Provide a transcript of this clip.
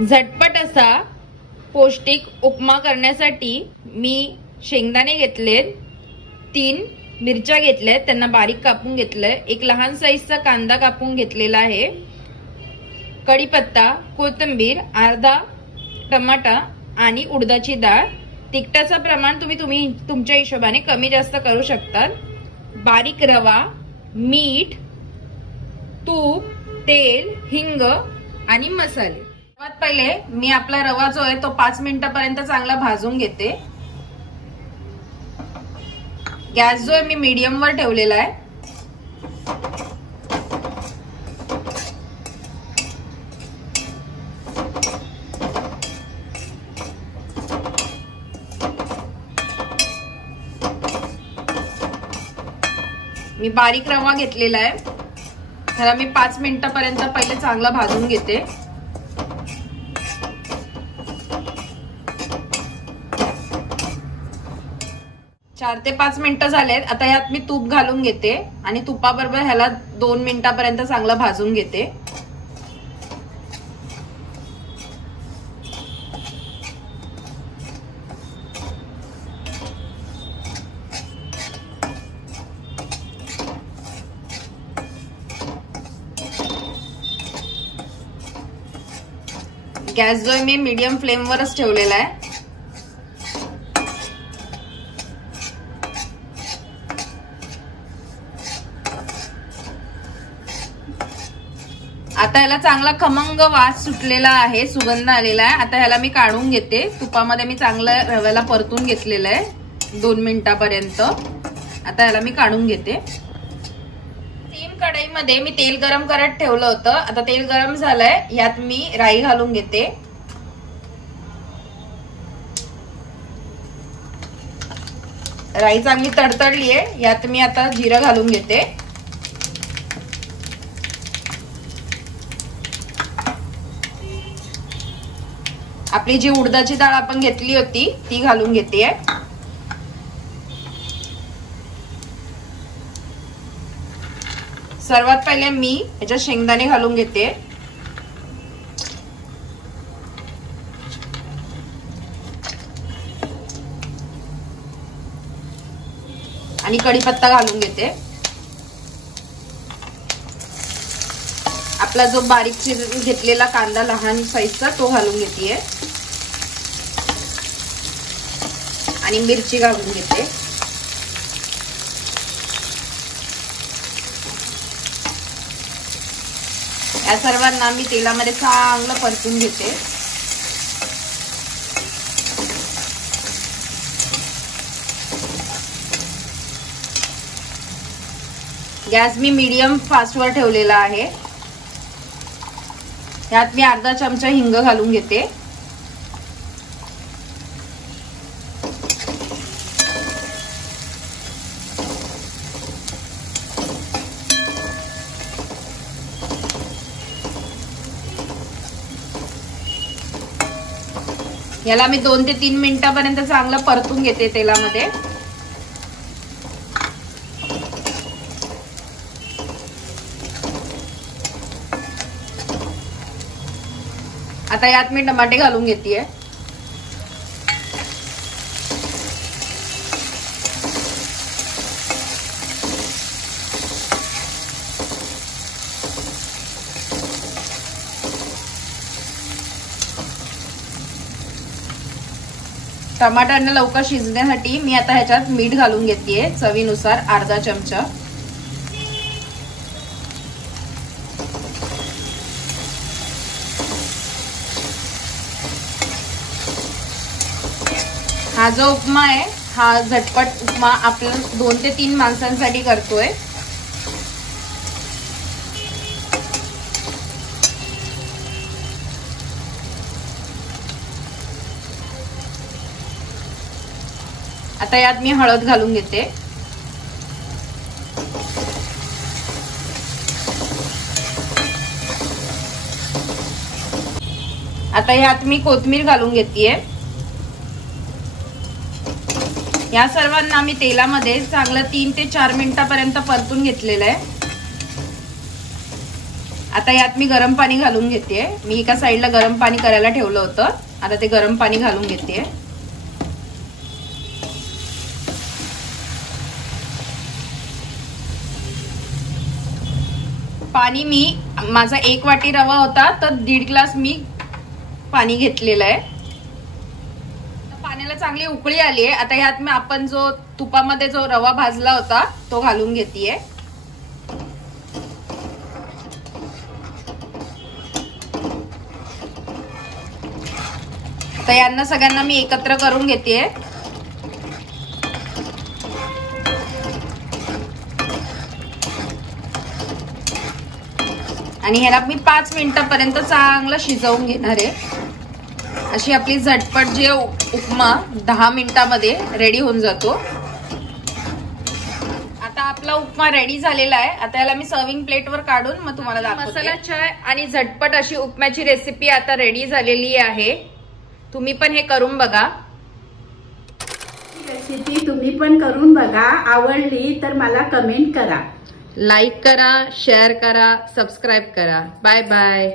झटपट असा पौष्टिक उपमा करण्यासाठी मी शेंगदाणे घेतलेत, 3 मिरच्या घेतल्यात, त्यांना बारीक कापून घेतलंय, एक लहान साईजचा कांदा कापून घेतलेला आहे, कढीपत्ता, कोथिंबीर, अर्धा टमाटा आणि उडदाची डाळ। तिखटाचं प्रमाण तुम्ही तुमच्या हिशोबाने कमी जास्त करू शकता। बारीक रवा, मीठ, तूप, तेल, हिंग आणि मसाले। सर्वात पहिले मी आपला रवा जो आहे तो 5 मिनिटापर्यंत चांगला भाजून घेते। गॅस जो आहे मी मीडियम वर ठेवलेला आहे। मी बारीक रवा घेतलेला आहे, त्याला मी 5 मिनिटापर्यंत पहिले चांगला भाजून घेते। 4 ते 5 मिनिटं झालेत। आता यात मी तूप घालून घेते आणि तुपाबरोबर ह्याला 2 मिनिटापर्यंत चांगला भाजून घेते। गॅस जो आहे मी मीडियम फ्लेम वरच ठेवलेला आहे। आता ह्याला चांगला खमंग वास सुटलेला आहे, सुगंध आलेला आहे। आता ह्याला मी काढून घेते। तुपामध्ये मी चांगलं रव्याला परतून घेतलेलं आहे 2 मिनिटापर्यंत। आता ह्याला मी काढून घेते। सेम कढईमध्ये मी तेल गरम करत ठेवलं होतं। आता तेल गरम झालंय, यात मी राई घालून घेते। राई चांगली तडतडली आहे, यात मी आता जिरं घालून घेते। आपली जी उडदाची डाळ आपण घेतली होती ती घालून घेते। सर्वात पहिले मी याच्यात शेंगदाणे घालून घेते आणि कढीपत्ता घालून घेते। आपला जो बारीक चिरून घेतलेला कांदा लहान साईजचा तो घालून घेते आणि मिरची घालून घेते। या सर्वांना मी तेलामध्ये चांगलं परतून घेते। गॅस मी मीडियम फास्ट वर ठेवलेला आहे। यात मी अर्धा चमचा हिंग घालून घेते। याला मी 2 ते 3 मिनिटापर्यंत चांगलं परतून घेते तेलामध्ये। आता यात मी टमाटे घालून घेते। टमाट्यांना लवकर शिजण्यासाठी मी आता ह्याच्यात मीठ घालून घेते चवीनुसार अर्धा चमचा। हा जो उपमा आहे हा झटपट उपमा आपण 2 ते 3 माणसांसाठी करतोय। आता यात मी हळद घालून घेते। आता यात मी कोथिंबीर घालून घेते। या सर्वांना मी तेलामध्ये चांगलं 3 ते 4 मिनिटापर्यंत परतून घेतलेलं आहे। आता यात मी गरम पाणी घालून घेते. मी एका साईडला गरम पाणी करायला ठेवलं होतं. आता ते गरम पाणी घालून घेते. पाणी मी माझा 1 वाटी रवा होता तर 1.5 ग्लास मी पाणी घेतलेलं आहे. पाण्याला चांगली उकळी आली आहे. आता ह्यात मी आपण जो तुपामध्ये जो रवा भाजला होता तो घालून घेतेय. आता यांना सगळ्यांना मी एकत्र करून घेतेय. आणि ह्याला मी 5 मिनिटापर्यंत चांगलं शिजवून घेणार आहे. अशी आपली झटपट जे उपमा 10 मिनिटामध्ये रेडी होऊन जातो. आता आपला उपमा रेडी झालेला आहे. आता याला मी सर्विंग प्लेटवर काढून मग तुम्हाला दाखवते. मसाला चाय आणि झटपट अशी उपम्याची रेसिपी आता रेडी झालेली आहे. तुम्ही पण हे करून बघा. रेसिपी तुम्ही पण करून बघा. आवडली तर मला कमेंट करा, लाईक करा, शेअर करा, सबस्क्राईब करा. Bye bye.